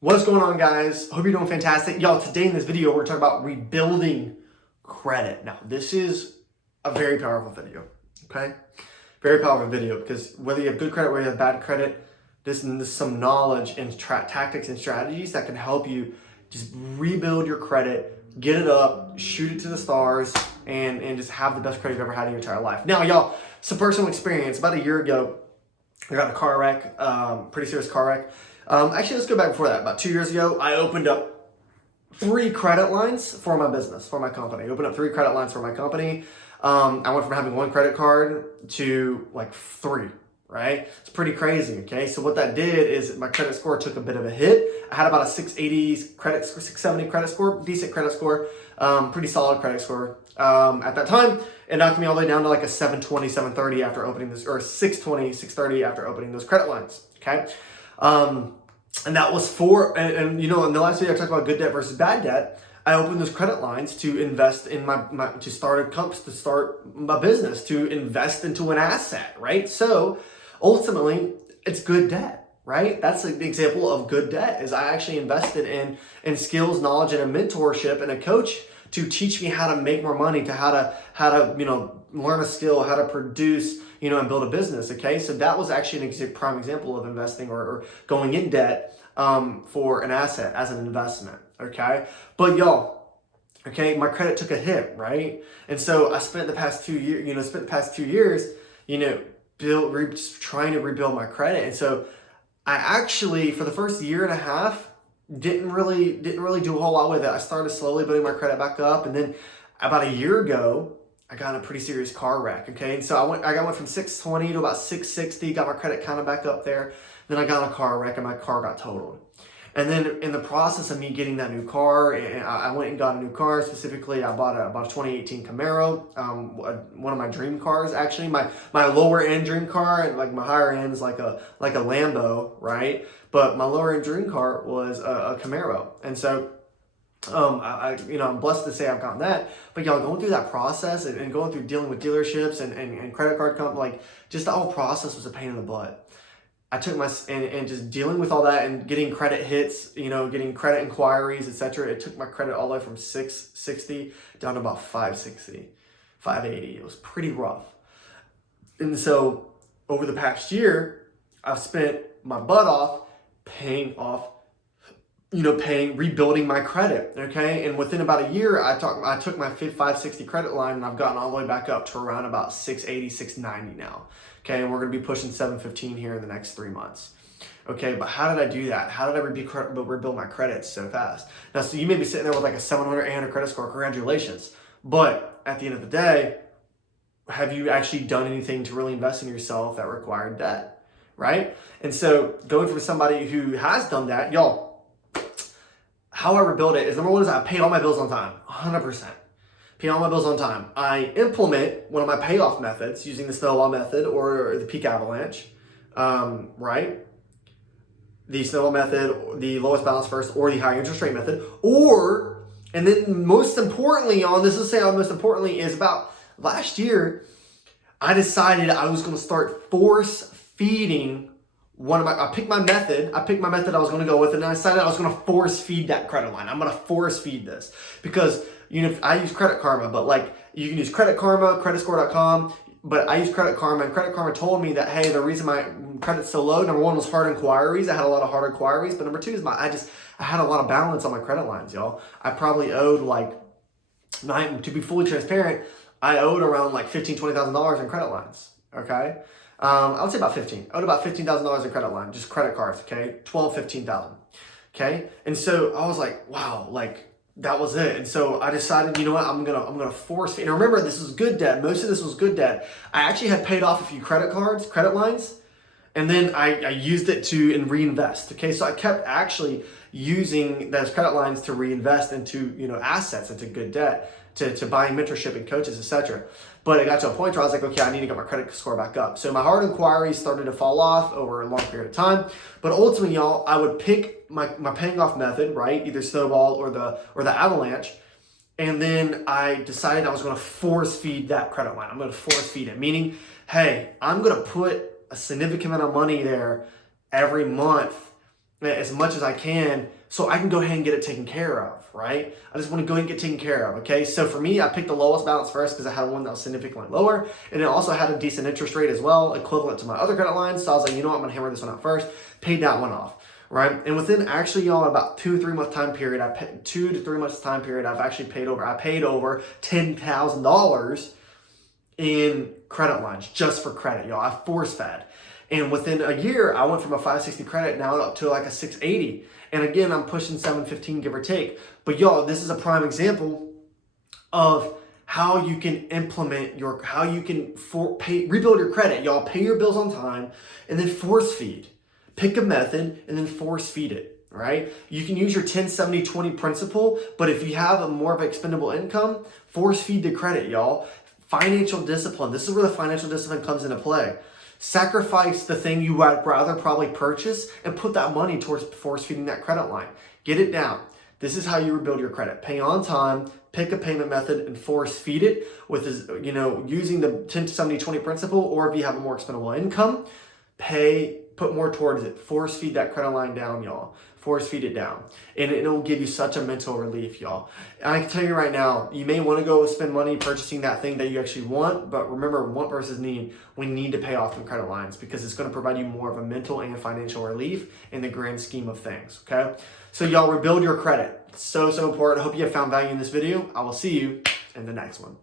What's going on, guys? Hope you're doing fantastic. Y'all, today in this video, we're talking about rebuilding credit. Now, this is a very powerful video, okay? Very powerful video because whether you have good credit, whether you have bad credit, this is some knowledge and tactics and strategies that can help you just rebuild your credit, get it up, shoot it to the stars, and just have the best credit you've ever had in your entire life. Now, y'all, some personal experience. About a year ago, I got in a car wreck, pretty serious car wreck. Actually, let's go back before that. About 2 years ago, I opened up 3 credit lines for my business, for my company. I opened up 3 credit lines for my company. I went from having 1 credit card to like 3, right? It's pretty crazy, okay? So what that did is my credit score took a bit of a hit. I had about a 680 credit score, 670 credit score, decent credit score, pretty solid credit score. At that time, it knocked me all the way down to like a 720, 730 after opening this, or 620, 630 after opening those credit lines, okay? And that was and you know, in the last video I talked about good debt versus bad debt. I opened those credit lines to invest in to start my business, to invest into an asset, right? So ultimately, it's good debt, right? That's an example of good debt. Is I actually invested in skills, knowledge, and a mentorship and a coach to teach me how to make more money, to how to learn a skill, how to produce, and build a business. Okay, so that was actually an prime example of investing or going in debt for an asset as an investment. Okay, but y'all, okay, my credit took a hit, right? And so I spent the past 2 years, trying to rebuild my credit. And so I actually, for the first year and a half, didn't really do a whole lot with it. I started slowly building my credit back up, and then about a year ago, I got in a pretty serious car wreck. Okay, and so I went from 620 to about 660, got my credit kind of back up there. Then I got in a car wreck and my car got totaled. And then in the process of me getting that new car, and I went and got a new car. Specifically, I bought a 2018 Camaro, one of my dream cars. Actually, my lower end dream car, and like my higher end is like a Lambo, right? But my lower end dream car was a Camaro, and so I'm blessed to say I've gotten that. But y'all, going through that process and going through dealing with dealerships and credit card companies, like just the whole process was a pain in the butt. I took and just dealing with all that and getting credit hits, getting credit inquiries, etc. It took my credit all the way from 660 down to about 560, 580. It was pretty rough. And so over the past year, I've spent my butt off rebuilding my credit, okay? And within about a year, I took my 560 credit line and I've gotten all the way back up to around about 680, 690 now, okay? And we're gonna be pushing 715 here in the next 3 months. Okay, but how did I do that? How did I rebuild my credit so fast? Now, so you may be sitting there with like a 700, 800 credit score, congratulations. But at the end of the day, have you actually done anything to really invest in yourself that required debt, right? And so going from somebody who has done that, y'all, how I rebuild it is, number one is I pay all my bills on time, 100%. Pay all my bills on time. I implement one of my payoff methods using the snowball method or the peak avalanche, right? The snowball method, the lowest balance first, or the high interest rate method. And then most importantly is about last year, I decided I was going to start force feeding I picked my method I was going to go with, and I decided I was going to force feed that credit line. I'm going to force feed this because, I use Credit Karma, but like you can use Credit Karma, creditscore.com, but I use Credit Karma, and Credit Karma told me that, hey, the reason my credit's so low, number one was hard inquiries. I had a lot of hard inquiries, but number two is I had a lot of balance on my credit lines, y'all. I probably owed to be fully transparent, I owed around like $15,000, $20,000 in credit lines, okay? I would say about 15. I owed about $15,000 in credit line, just credit cards, okay? 12, 15,000, okay? And so I was like, wow, like that was it. And so I decided, you know what, I'm gonna force. And remember, this was good debt. Most of this was good debt. I actually had paid off a few credit lines, and then I used it to reinvest. Okay, so I kept actually using those credit lines to reinvest into assets, into good debt, to buying mentorship and coaches, etc. But it got to a point where I was like, okay, I need to get my credit score back up. So my hard inquiries started to fall off over a long period of time. But ultimately, y'all, I would pick my paying off method, right? Either snowball or the avalanche. And then I decided I was going to force feed that credit line. I'm going to force feed it, meaning, hey, I'm going to put a significant amount of money there every month as much as I can so I can go ahead and get it taken care of, right? I just want to go ahead and get taken care of, okay? So for me, I picked the lowest balance first because I had one that was significantly lower, and it also had a decent interest rate as well, equivalent to my other credit lines. So I was like, you know what, I'm going to hammer this one out first, paid that one off, right? And within actually, y'all, about 2 to 3 month time period, I paid 2 to 3 months time period, I paid over $10,000 in credit lines just for credit, y'all. I force fed. And within a year, I went from a 560 credit now up to like a 680. And again, I'm pushing 715, give or take. But y'all, this is a prime example of how you can implement rebuild your credit. Y'all, pay your bills on time and then force feed. Pick a method and then force feed it, right? You can use your 10-70-20 principle, but if you have a more of an expendable income, force feed the credit, y'all. Financial discipline. This is where the financial discipline comes into play. Sacrifice the thing you would rather probably purchase and put that money towards force feeding that credit line. Get it down. This is how you rebuild your credit. Pay on time, pick a payment method, and force feed it with, using the 10-70-20 principle, or if you have a more expendable income, put more towards it. Force feed that credit line down, y'all. Force feed it down. And it'll give you such a mental relief, y'all. And I can tell you right now, you may want to go spend money purchasing that thing that you actually want, but remember, want versus need. We need to pay off the credit lines because it's going to provide you more of a mental and financial relief in the grand scheme of things, okay? So y'all, rebuild your credit. It's so important. I hope you have found value in this video. I will see you in the next one.